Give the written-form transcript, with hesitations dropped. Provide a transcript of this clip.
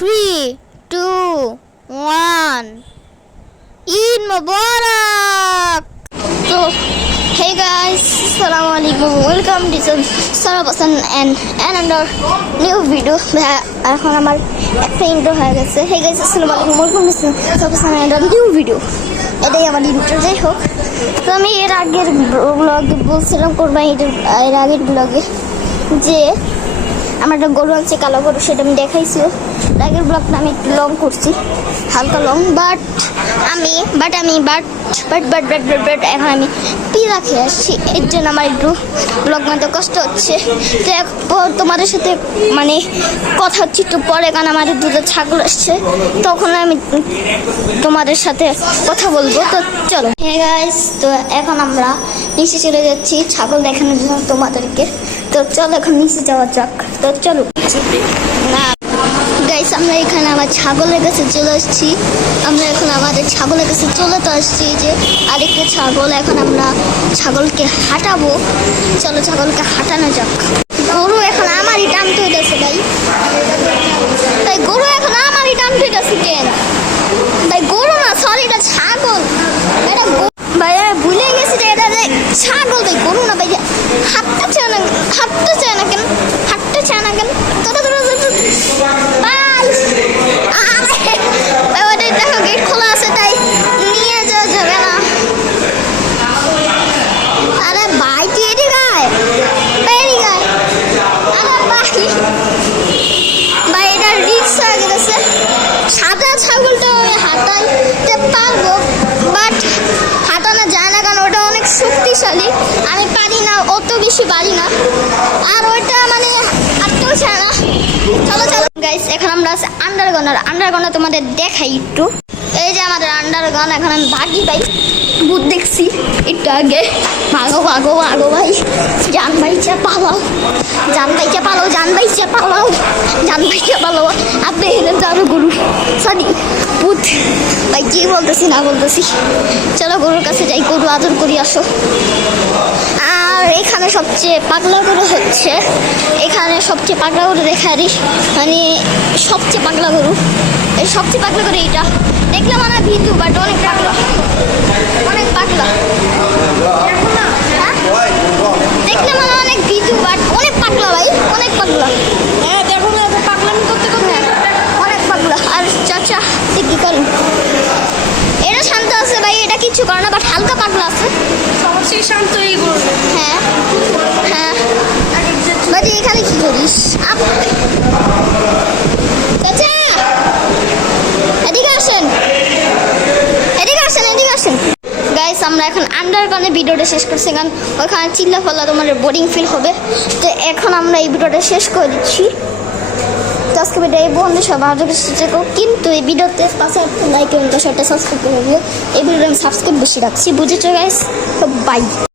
3, 2, 1. Eid Mubarak! So, hey guys, Assalamualaikum. Welcome to Sarah Pasan and another new video. এখন আমার একটা intro হয়ে গেছে। Hey guys, Assalamualaikum. Welcome to Sarah Pasan and another new video. এটাই আমার intro, যাই হোক। তো আমি এর আগের ব্লগে বলছিলাম এর আগের ব্লগে যে আমার একটা গরু আনছে, কালো গরু, সেটা আমি দেখাইছি। আগের ব্লগটা আমি একটু লং করছি, হালকা লং, বাট এখন আমি পিজা খেয়ে আসছি, এর জন্য আমার একটু ব্লগ মানতে কষ্ট হচ্ছে। তো তোমাদের সাথে মানে কথা হচ্ছে একটু পরে, কারণ আমার দুটো ছাগল আসছে, তখন আমি তোমাদের সাথে কথা বলবো। তো চলো, হ্যাঁ গাইস, তো এখন আমরা নিচে চলে যাচ্ছি ছাগল দেখানোর জন্য তোমাদেরকে। তো চলো এখন নিচে যাওয়া যাক। তো চলো না গাইস, আমরা এখানে আমার ছাগলের কাছে চলে আসছি। আমরা এখন আমাদের ছাগলের কাছে চলে তো আসছি, যে আরেকটা ছাগল। এখন আমরা ছাগলকে হাঁটাবো, চলো ছাগলকে হাঁটানো যাক। গরু এখন আমারই টানতে হইতেছে ভাই, তাই গরু এখন আমারই টানতে হইতেছে। কেন ভাই? গরু না, সরি, এটা ছাগল। এটা ভাই আমি ভুলে গেছি যে এটা ছাগল, ভাই গরু না। ভাই হাঁটতে চায় না কেন? দেখো গেট খোলা আছে, তাই নিয়ে যাওয়া যাবে না। আরে ভাই তুই এদিকে আয়, আরে ভাই এটা রিক্স হয়ে গেছে। সাদা ছাগলটা আমি হাঁটাইতে পারবো, বাট হাঁটানো যায় না, কারণ ওটা অনেক শক্তিশালী। আমি পারি না, অত বেশি পারি না, আর ওইটা মানে হাঁটতেও চায় না। চলো গাইস, এখন আমরা আছে আন্ডারগ্রাউন্ড তোমাদের দেখাই একটু। এই যে আমাদের আন্ডারগ্রাউন্ড। এখন আমি ভাগি ভাই, ভূত দেখছি একটু আগে। ভাগো ভাই, জান ভাইচা পালাও। আপনি এখানে যাবো গরু, সরি ভূত ভাই, কি বলতেছি না বলতেছি। চলো গরুর কাছে যাই, গরু আদর করি, আসো। আর এখানে সবচেয়ে পাগলা গরু হচ্ছে, দেখারি, মানে সবচেয়ে পাগলা গরু এইটা। দেখলাম মানে ভিতু, বাট অনেক পাগলা। দেখলে মানে অনেক ভিতু, বাট অনেক পাগলা ভাই, অনেক পাগলা। হ্যাঁ দেখো না, পাগলামি করতে অনেক পাগলা। আর চাচা কি করেন? এটা শান্ত আছে ভাই, এটা কিছু করে না, বাট হালকা পাগলা আছে। সবচেয়ে শান্ত এই গরু। হ্যাঁ বাট এখানে কি করিস? চাচা এদিকে আসেন। গাইস, আমরা এখন আন্ডারগ্রাউন্ডে ভিডিওটা শেষ করছি, কারণ ওইখানে চিল্লা ফেলা তোমার বোরিং ফিল হবে। তো এখন আমরা এই ভিডিওটা শেষ করে দিচ্ছি। তো আজকে ভিডিও এই বন্ধু সব ভালো কিন্তু এই ভিডিওতে 5 লাইক এবং 10টা সাবস্ক্রাইব করে দিও। এই ভিডিওটা আমি সাবস্ক্রাইব বেশি রাখছি, বুঝেছো গাইস? তো বাই।